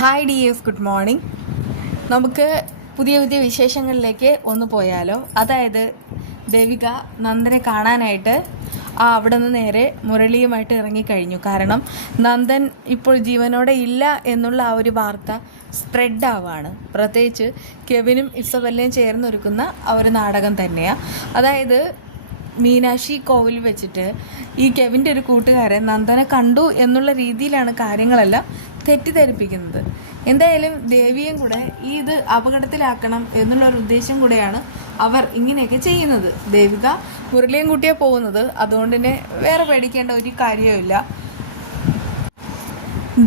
Hi dears, good morning. നമുക്ക് പുതിയ പുതിയ വിശേഷങ്ങളിലേക്ക് ഒന്ന് പോയാലോ. അതായത് ദേവിക നന്ദനെ കാണാനായിട്ട് അവിടെ നിന്ന് നേരെ മുരളിയുമായിട്ട് ഇറങ്ങിക്കഴിഞ്ഞു. കാരണം നന്ദൻ ഇപ്പോൾ ജീവനോടെ ഇല്ല എന്നുള്ള ആ ഒരു വാർത്ത സ്പ്രെഡ് ആവാണ്. പ്രത്യേകിച്ച് കെവിനും ഇസബെല്ലയും ചേർന്നൊരുക്കുന്ന ആ ഒരു നാടകം തന്നെയാണ്. അതായത് മീനാക്ഷി കോവിൽ വെച്ചിട്ട് ഈ കെവിൻ്റെ ഒരു കൂട്ടുകാരൻ നന്ദനെ കണ്ടു എന്നുള്ള രീതിയിലാണ് കാര്യങ്ങളെല്ലാം തെറ്റിദ്ധരിപ്പിക്കുന്നത്. എന്തായാലും ദേവിയും കൂടെ ഇത് അപകടത്തിലാക്കണം എന്നുള്ളൊരു ഉദ്ദേശം കൂടെയാണ് അവർ ഇങ്ങനെയൊക്കെ ചെയ്യുന്നത്. ദേവിക മുരളിയും കൂട്ടിയേ പോകുന്നത്, അതുകൊണ്ട് തന്നെ വേറെ പേടിക്കേണ്ട ഒരു കാര്യവുമില്ല.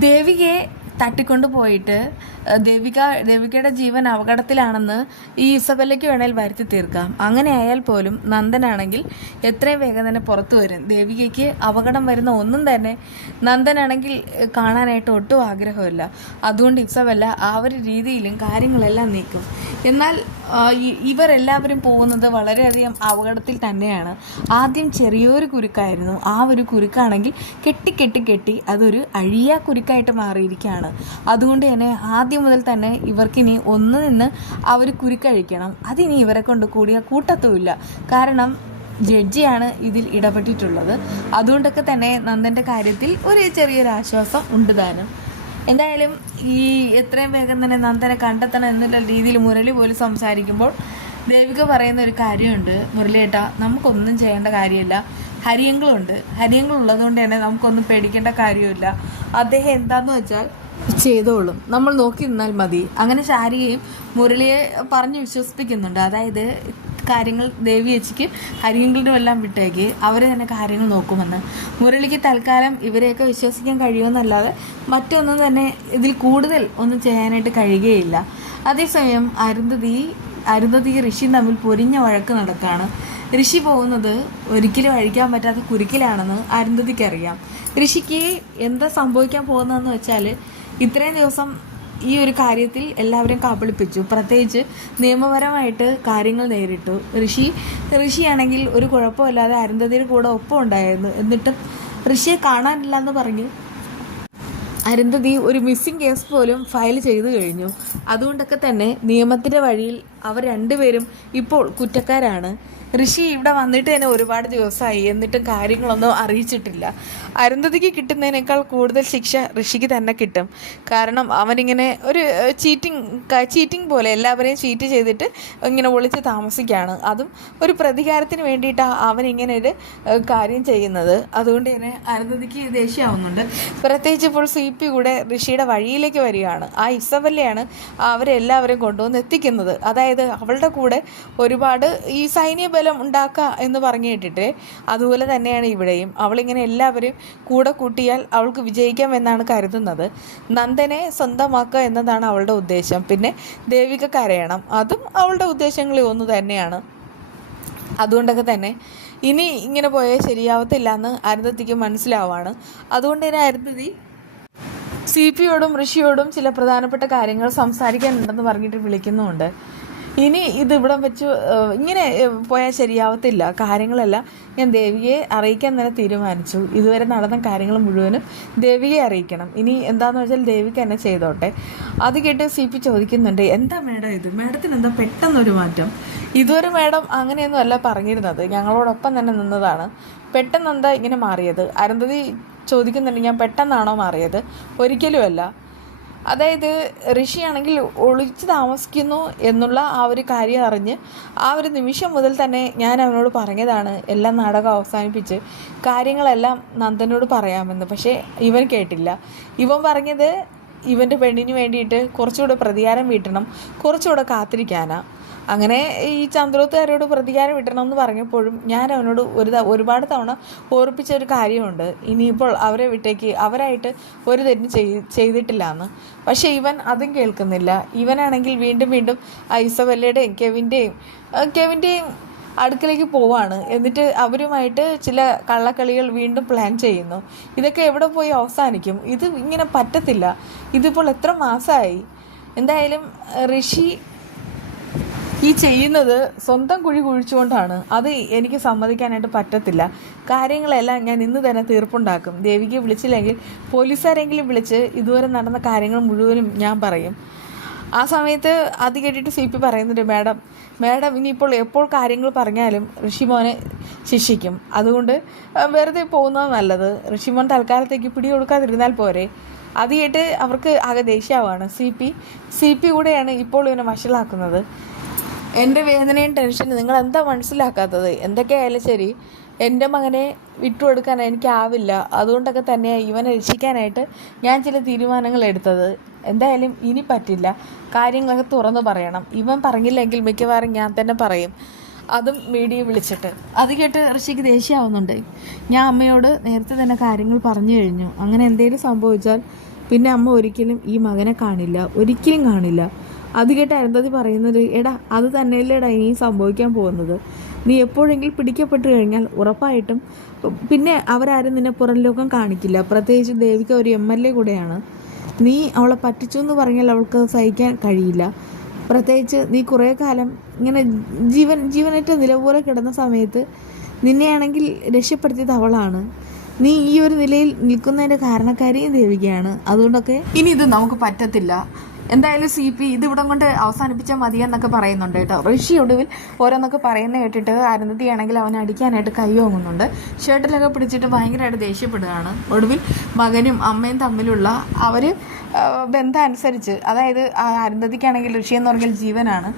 ദേവികയെ തട്ടിക്കൊണ്ട് പോയിട്ട് ദേവികയുടെ ജീവൻ അപകടത്തിലാണെന്ന് ഈ ഇസബെല്ലയ്ക്ക് വേണേൽ വരുത്തി തീർക്കാം. അങ്ങനെ ആയാൽ പോലും നന്ദനാണെങ്കിൽ എത്രയും വേഗം തന്നെ പുറത്തു വരും. ദേവികയ്ക്ക് അപകടം വരുന്ന ഒന്നും തന്നെ നന്ദനാണെങ്കിൽ കാണാനായിട്ട് ഒട്ടും ആഗ്രഹമില്ല. അതുകൊണ്ട് ഇസബെല്ല ആ ഒരു രീതിയിലും കാര്യങ്ങളെല്ലാം നീക്കും. എന്നാൽ ഇവരെല്ലാവരും പോകുന്നത് വളരെയധികം അപകടത്തിൽ തന്നെയാണ്. ആദ്യം ചെറിയൊരു കുരുക്കായിരുന്നു. ആ ഒരു കുരുക്കാണെങ്കിൽ കെട്ടി അതൊരു അഴിയാ കുരുക്കായിട്ട് മാറിയിരിക്കുകയാണ്. അതുകൊണ്ട് തന്നെ ആദ്യം മുതൽ തന്നെ ഇവർക്കിനി ഒന്ന് നിന്ന് ആ ഒരു കുരുക്കഴിക്കണം. അതിനി ഇവരെ കൊണ്ട് കൂടിയ കൂട്ടത്തുമില്ല. കാരണം ജഡ്ജിയാണ് ഇതിൽ ഇടപെട്ടിട്ടുള്ളത്. അതുകൊണ്ടൊക്കെ തന്നെ നന്ദൻ്റെ കാര്യത്തിൽ ഒരു ചെറിയൊരു ആശ്വാസം ഉണ്ട് താനും. എന്തായാലും ഈ എത്രയും വേഗം തന്നെ നന്ദനെ കണ്ടെത്തണം എന്നുള്ള രീതിയിൽ മുരളി പോലും സംസാരിക്കുമ്പോൾ ദേവിക പറയുന്ന ഒരു കാര്യമുണ്ട്, മുരളിയേട്ടാ നമുക്കൊന്നും ചെയ്യേണ്ട കാര്യമില്ല, ഹരിയങ്ങളുണ്ട്. ഹരിയങ്ങൾ ഉള്ളതുകൊണ്ട് തന്നെ നമുക്കൊന്നും പേടിക്കേണ്ട കാര്യമില്ല. അദ്ദേഹം എന്താന്ന് വെച്ചാൽ ചെയ്തോളും, നമ്മൾ നോക്കി നിന്നാൽ മതി. അങ്ങനെ ശാരികയും മുരളിയെ പറഞ്ഞ് വിശ്വസിപ്പിക്കുന്നുണ്ട്. അതായത് കാര്യങ്ങൾ ദേവി ചേച്ചിക്ക് ഹരിയങ്കിലും എല്ലാം വിട്ടേക്ക്, അവർ തന്നെ കാര്യങ്ങൾ നോക്കുമെന്ന്. മുരളിക്ക് തൽക്കാലം ഇവരെയൊക്കെ വിശ്വസിക്കാൻ കഴിയുമെന്നല്ലാതെ മറ്റൊന്നും തന്നെ ഇതിൽ കൂടുതൽ ഒന്നും ചെയ്യാനായിട്ട് കഴിയുകയില്ല. അതേസമയം അരുന്ധതി ഋഷി തമ്മിൽ പൊരിഞ്ഞ വഴക്ക് നടക്കുകയാണ്. ഋഷി പോകുന്നത് ഒരിക്കലും അഴിക്കാൻ പറ്റാത്ത കുരുക്കിലാണെന്ന് അരുന്ധതിക്കറിയാം. ഋഷിക്ക് എന്താ സംഭവിക്കാൻ പോകുന്നതെന്ന് വെച്ചാൽ ഇത്രയും ദിവസം ഈ ഒരു കാര്യത്തിൽ എല്ലാവരും കാപ്പിളിപ്പിച്ചു. പ്രത്യേകിച്ച് നിയമപരമായിട്ട് കാര്യങ്ങൾ നേരിട്ടു. ഋഷിയാണെങ്കിൽ ഒരു കുഴപ്പമില്ലാതെ അരുന്ധതിയുടെ കൂടെ ഒപ്പം ഉണ്ടായിരുന്നു. എന്നിട്ടും ഋഷിയെ കാണാനില്ല എന്ന് പറഞ്ഞ് അരുന്ധതി ഒരു മിസ്സിംഗ് കേസ് പോലും ഫയൽ ചെയ്തു കഴിഞ്ഞു. അതുകൊണ്ടൊക്കെ തന്നെ നിയമത്തിൻ്റെ വഴിയിൽ അവർ രണ്ടുപേരും ഇപ്പോൾ കുറ്റക്കാരാണ്. ഋഷി ഇവിടെ വന്നിട്ട് തന്നെ ഒരുപാട് ദിവസമായി, എന്നിട്ടും കാര്യങ്ങളൊന്നും അറിയിച്ചിട്ടില്ല. അരുന്ധതിക്ക് കിട്ടുന്നതിനേക്കാൾ കൂടുതൽ ശിക്ഷ ഋഷിക്ക് തന്നെ കിട്ടും. കാരണം അവനിങ്ങനെ ഒരു ചീറ്റിംഗ് പോലെ എല്ലാവരെയും ചീറ്റ് ചെയ്തിട്ട് ഇങ്ങനെ ഒളിച്ച് താമസിക്കുകയാണ്. അതും ഒരു പ്രതികാരത്തിന് വേണ്ടിയിട്ടാണ് അവനിങ്ങനെ ഒരു കാര്യം ചെയ്യുന്നത്. അതുകൊണ്ട് തന്നെ അരുന്ധതിക്ക് ദേഷ്യമാവുന്നുണ്ട്. പ്രത്യേകിച്ച് ഇപ്പോൾ CP കൂടെ ഋഷിയുടെ വഴിയിലേക്ക് വരികയാണ്. ആ ഇസബെല്ലയാണ് അവരെല്ലാവരും കൊണ്ടുവന്ന് എത്തിക്കുന്നത്. അതായത് അവളുടെ കൂടെ ഒരുപാട് ഈ സൈന്യ ബലം ഉണ്ടാക്കുക എന്ന് പറഞ്ഞു കേട്ടിട്ട് അതുപോലെ തന്നെയാണ് ഇവിടെയും. അവളിങ്ങനെ എല്ലാവരും കൂടെ കൂട്ടിയാൽ അവൾക്ക് വിജയിക്കാമെന്നാണ് കരുതുന്നത്. നന്ദനെ സ്വന്തമാക്കുക എന്നതാണ് അവളുടെ ഉദ്ദേശം. പിന്നെ ദേവിക കരയണം, അതും അവളുടെ ഉദ്ദേശങ്ങളിൽ ഒന്ന് തന്നെയാണ്. അതുകൊണ്ടൊക്കെ തന്നെ ഇനി ഇങ്ങനെ പോയാൽ ശരിയാവത്തില്ല എന്ന് അരുന്ധതിക്ക് മനസ്സിലാവാണ്. അതുകൊണ്ട് തന്നെ അരുന്ധതി CPയോടും ഋഷിയോടും ചില പ്രധാനപ്പെട്ട കാര്യങ്ങൾ സംസാരിക്കാനുണ്ടെന്ന് പറഞ്ഞിട്ട് വിളിക്കുന്നുമുണ്ട്. ഇനി ഇതിവിടം വെച്ച് ഇങ്ങനെ പോയാൽ ശരിയാവത്തില്ല. കാര്യങ്ങളെല്ലാം ഞാൻ ദേവിയെ അറിയിക്കാൻ തന്നെ തീരുമാനിച്ചു. ഇതുവരെ നടന്ന കാര്യങ്ങൾ മുഴുവനും ദേവിയെ അറിയിക്കണം. ഇനി എന്താണെന്ന് വെച്ചാൽ ദേവിക്ക് തന്നെ ചെയ്തോട്ടെ. അത് കേട്ട് CP ചോദിക്കുന്നുണ്ട്, എന്താ മേഡം ഇത്? മേഡത്തിന് എന്താ പെട്ടെന്നൊരു മാറ്റം? ഇതുവരെ മേഡം അങ്ങനെയൊന്നും അല്ല പറഞ്ഞിരുന്നത്, ഞങ്ങളോടൊപ്പം തന്നെ നിന്നതാണ്. പെട്ടെന്ന് എന്താ ഇങ്ങനെ മാറിയത്? അരുന്ധതി ചോദിക്കുന്നുണ്ട്, ഞാൻ പെട്ടെന്നാണോ മാറിയത്? ഒരിക്കലുമല്ല. അതായത് ഋഷിയാണെങ്കിൽ ഒളിച്ച് താമസിക്കുന്നു എന്നുള്ള ആ ഒരു കാര്യം അറിഞ്ഞ് ആ ഒരു നിമിഷം മുതൽ തന്നെ ഞാൻ അവനോട് പറഞ്ഞതാണ് എല്ലാം നാടകം അവസാനിപ്പിച്ച് കാര്യങ്ങളെല്ലാം നന്ദനോട് പറയാമെന്ന്. പക്ഷേ ഇവൻ കേട്ടില്ല. ഇവൻ പറഞ്ഞത് ഇവൻ്റെ പെണ്ണിന് വേണ്ടിയിട്ട് കുറച്ചുകൂടെ പ്രതികാരം വീട്ടണം, കുറച്ചുകൂടെ കാത്തിരിക്കാനാണ്. അങ്ങനെ ഈ ചന്ദ്രോത്തുകാരോട് പ്രതികാരം വിട്ടണം എന്ന് പറഞ്ഞപ്പോഴും ഞാൻ അവനോട് ഒരുപാട് തവണ ഓർപ്പിച്ച ഒരു കാര്യമുണ്ട്, ഇനിയിപ്പോൾ അവരെ വിട്ടേക്ക്, അവരായിട്ട് ഒരു തെറ്റും ചെയ്തിട്ടില്ല എന്ന്. പക്ഷേ ഇവൻ അതും കേൾക്കുന്നില്ല. ഇവനാണെങ്കിൽ വീണ്ടും ഇസബെല്ലയുടെയും കെവിൻ്റെയും അടുക്കലേക്ക് പോവാണ്. എന്നിട്ട് അവരുമായിട്ട് ചില കള്ളക്കളികൾ വീണ്ടും പ്ലാൻ ചെയ്യുന്നു. ഇതൊക്കെ എവിടെ പോയി അവസാനിക്കും? ഇത് ഇങ്ങനെ പറ്റത്തില്ല. ഇതിപ്പോൾ എത്ര മാസമായി? എന്തായാലും ഈ ചെയ്യുന്നത് സ്വന്തം കുഴി കുഴിച്ചുകൊണ്ടാണ്. അത് എനിക്ക് സമ്മതിക്കാനായിട്ട് പറ്റത്തില്ല. കാര്യങ്ങളെല്ലാം ഞാൻ ഇന്ന് തന്നെ തീർപ്പുണ്ടാക്കും. ദേവികയെ വിളിച്ചില്ലെങ്കിൽ പോലീസുകാരെങ്കിലും വിളിച്ച് ഇതുവരെ നടന്ന കാര്യങ്ങൾ മുഴുവനും ഞാൻ പറയും. ആ സമയത്ത് അത് കേട്ടിട്ട് CP പറയുന്നുണ്ട്, മാഡം ഇനിയിപ്പോൾ എപ്പോൾ കാര്യങ്ങൾ പറഞ്ഞാലും ഋഷിമോനെ ശിക്ഷിക്കും. അതുകൊണ്ട് വെറുതെ പോകുന്നത് നല്ലത്. ഋഷിമോൻ തൽക്കാലത്തേക്ക് പിടികൊടുക്കാതിരുന്നാൽ പോരെ. അത് കേട്ട് അവർക്ക് ആകെ ദേഷ്യമാണ്. CP കൂടെയാണ് ഇപ്പോൾ ഇവനെ വഷളാക്കുന്നത്. എൻ്റെ വേദനയും ടെൻഷനും നിങ്ങൾ എന്താ മനസ്സിലാക്കാത്തത്? എന്തൊക്കെയായാലും ശരി, എൻ്റെ മകനെ വിട്ടുകൊടുക്കാൻ എനിക്കാവില്ല. അതുകൊണ്ടൊക്കെ തന്നെയാണ് ഇവനെ രക്ഷിക്കാനായിട്ട് ഞാൻ ചില തീരുമാനങ്ങൾ എടുത്തത്. എന്തായാലും ഇനി പറ്റില്ല. കാര്യങ്ങളൊക്കെ തുറന്നു പറയണം. ഇവൻ പറഞ്ഞില്ലെങ്കിൽ മിക്കവാറും ഞാൻ തന്നെ പറയും, അതും മീഡിയ വിളിച്ചിട്ട്. അത് കേട്ട് ഋഷിക്ക് ദേഷ്യമാവുന്നുണ്ട്. ഞാൻ അമ്മയോട് നേരത്തെ തന്നെ കാര്യങ്ങൾ പറഞ്ഞു കഴിഞ്ഞു. അങ്ങനെ എന്തെങ്കിലും സംഭവിച്ചാൽ പിന്നെ അമ്മ ഒരിക്കലും ഈ മകനെ കാണില്ല, ഒരിക്കലും കാണില്ല. അത് കേട്ട് അരുന്ധതി പറയുന്നത്, എടാ അത് തന്നെയല്ലേടാ ഇനിയും സംഭവിക്കാൻ പോകുന്നത്. നീ എപ്പോഴെങ്കിലും പിടിക്കപ്പെട്ട് കഴിഞ്ഞാൽ ഉറപ്പായിട്ടും പിന്നെ അവരാരും നിന്നെ പുറം ലോകം കാണിക്കില്ല. പ്രത്യേകിച്ച് ദേവിക ഒരു MLA കൂടെയാണ്. നീ അവളെ പറ്റിച്ചു എന്ന് പറഞ്ഞാൽ അവൾക്ക് സഹിക്കാൻ കഴിയില്ല. പ്രത്യേകിച്ച് നീ കുറേ കാലം ഇങ്ങനെ ജീവനറ്റ നില പോലെ കിടന്ന സമയത്ത് നിന്നെയാണെങ്കിൽ രക്ഷപ്പെടുത്തിയത് അവളാണ്. നീ ഈ ഒരു നിലയിൽ നിൽക്കുന്നതിൻ്റെ കാരണക്കാരിയും ദേവികയാണ്. അതുകൊണ്ടൊക്കെ ഇനി ഇത് നമുക്ക് പറ്റത്തില്ല. എന്തായാലും CP ഇതിവിടം കൊണ്ട് അവസാനിപ്പിച്ചാൽ മതിയെന്നൊക്കെ പറയുന്നുണ്ട് കേട്ടോ. ഋഷി ഒടുവിൽ ഓരോന്നൊക്കെ പറയുന്ന കേട്ടിട്ട് അരുന്ധതിയാണെങ്കിൽ അവനെ അടിക്കാനായിട്ട് കൈ ഓങ്ങുന്നുണ്ട്. ഷർട്ടിലൊക്കെ പിടിച്ചിട്ട് ഭയങ്കരമായിട്ട് ദേഷ്യപ്പെടുകയാണ്. ഒടുവിൽ മകനും അമ്മയും തമ്മിലുള്ള ബന്ധം അനുസരിച്ച്, അതായത് അരുന്ധതിക്കാണെങ്കിൽ ഋഷി എന്ന് പറഞ്ഞാൽ ജീവനാണ്.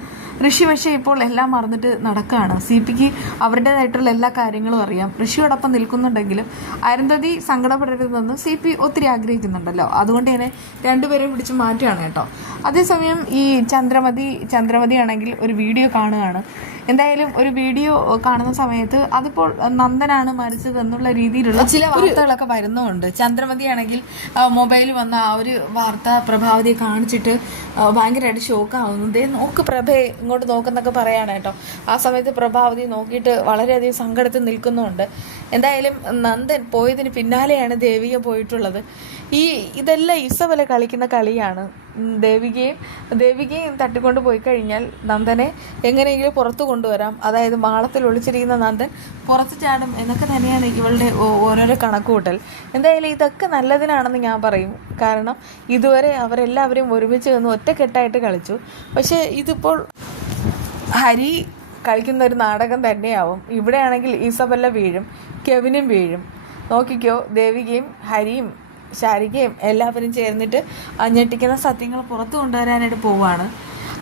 ഋഷി പക്ഷേ ഇപ്പോൾ എല്ലാം മറന്നിട്ട് നടക്കുകയാണ്. CPക്ക് അവരുടേതായിട്ടുള്ള എല്ലാ കാര്യങ്ങളും അറിയാം. ഋഷിയോടൊപ്പം നിൽക്കുന്നുണ്ടെങ്കിലും അരുന്ധതി സങ്കടപ്പെടരുതെന്ന് CP ഒത്തിരി ആഗ്രഹിക്കുന്നുണ്ടല്ലോ. അതുകൊണ്ട് തന്നെ രണ്ടുപേരെയും പിടിച്ച് മാറ്റുകയാണ് കേട്ടോ. അതേസമയം ഈ ചന്ദ്രമതി ആണെങ്കിൽ ഒരു വീഡിയോ കാണുകയാണ്. എന്തായാലും ഒരു വീഡിയോ കാണുന്ന സമയത്ത് അതിപ്പോൾ നന്ദനാണ് മരിച്ചത് എന്നുള്ള രീതിയിലുള്ള ചില വാർത്തകളൊക്കെ വരുന്നുണ്ട്. ചന്ദ്രമതിയാണെങ്കിൽ മൊബൈലിൽ വന്ന ആ ഒരു വാർത്ത പ്രഭാവതിയെ കാണിച്ചിട്ട് ഭയങ്കരമായിട്ട് ഷോക്കാവുന്നു. നോക്ക് പ്രഭയെ ഇങ്ങോട്ട് നോക്കുന്നൊക്കെ പറയാണ് കേട്ടോ. ആ സമയത്ത് പ്രഭാവതി നോക്കിയിട്ട് വളരെയധികം സങ്കടത്തിൽ നിൽക്കുന്നുണ്ട്. എന്തായാലും നന്ദൻ പോയതിന് പിന്നാലെയാണ് ദേവിക പോയിട്ടുള്ളത്. ഇതെല്ലാം ഇസബല കളിക്കുന്ന കളിയാണ്. ദേവികയും തട്ടിക്കൊണ്ട് പോയി കഴിഞ്ഞാൽ നന്ദനെ എങ്ങനെയെങ്കിലും പുറത്തു കൊണ്ടുവരാം. അതായത് മാളത്തിൽ ഒളിച്ചിരിക്കുന്ന നന്ദൻ പുറത്ത് ചാടും എന്നൊക്കെ തന്നെയാണ് ഇവളുടെ ഓരോരോ കണക്കുകൂട്ടൽ. എന്തായാലും ഇതൊക്കെ നല്ലതിനാണെന്ന് ഞാൻ പറയും. കാരണം ഇതുവരെ അവരെല്ലാവരും ഒരുമിച്ച് നിന്ന് ഒറ്റക്കെട്ടായിട്ട് കളിച്ചു. പക്ഷേ ഇതിപ്പോൾ ഹരി കളിക്കുന്ന ഒരു നാടകം തന്നെയാവും. ഇവിടെയാണെങ്കിൽ ഇസബല്ല വീഴും, കെവിനും വീഴും. നോക്കിക്കോ, ദേവികയും ഹരിയും ശാരികയും എല്ലാവരും ചേർന്നിട്ട് ഞെട്ടിക്കുന്ന സത്യങ്ങൾ പുറത്തു കൊണ്ടുവരാനായിട്ട് പോവുകയാണ്.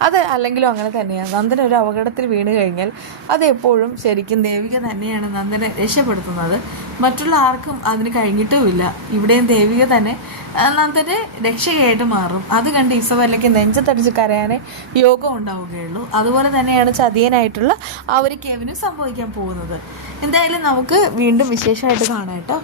അത് അല്ലെങ്കിലും അങ്ങനെ തന്നെയാണ്. നന്ദൻ ഒരു അപകടത്തിൽ വീണ് കഴിഞ്ഞാൽ അതെപ്പോഴും ശരിക്കും ദേവിക തന്നെയാണ് നന്ദനെ രക്ഷപ്പെടുത്തുന്നത്. മറ്റുള്ള ആർക്കും അതിന് കഴിഞ്ഞിട്ടുമില്ല. ഇവിടെയും ദേവിക തന്നെ നന്ദനെ രക്ഷയായിട്ട് മാറും. അത് കണ്ട് ഇസബല്ലയ്ക്ക് നെഞ്ചത്തടിച്ച് കരയാനേ യോഗം ഉണ്ടാവുകയുള്ളൂ. അതുപോലെ തന്നെയാണ് ചതിയനായിട്ടുള്ള ആ ഒരു കെവിനും സംഭവിക്കാൻ പോകുന്നത്. എന്തായാലും നമുക്ക് വീണ്ടും വിശേഷമായിട്ട് കാണാം കേട്ടോ.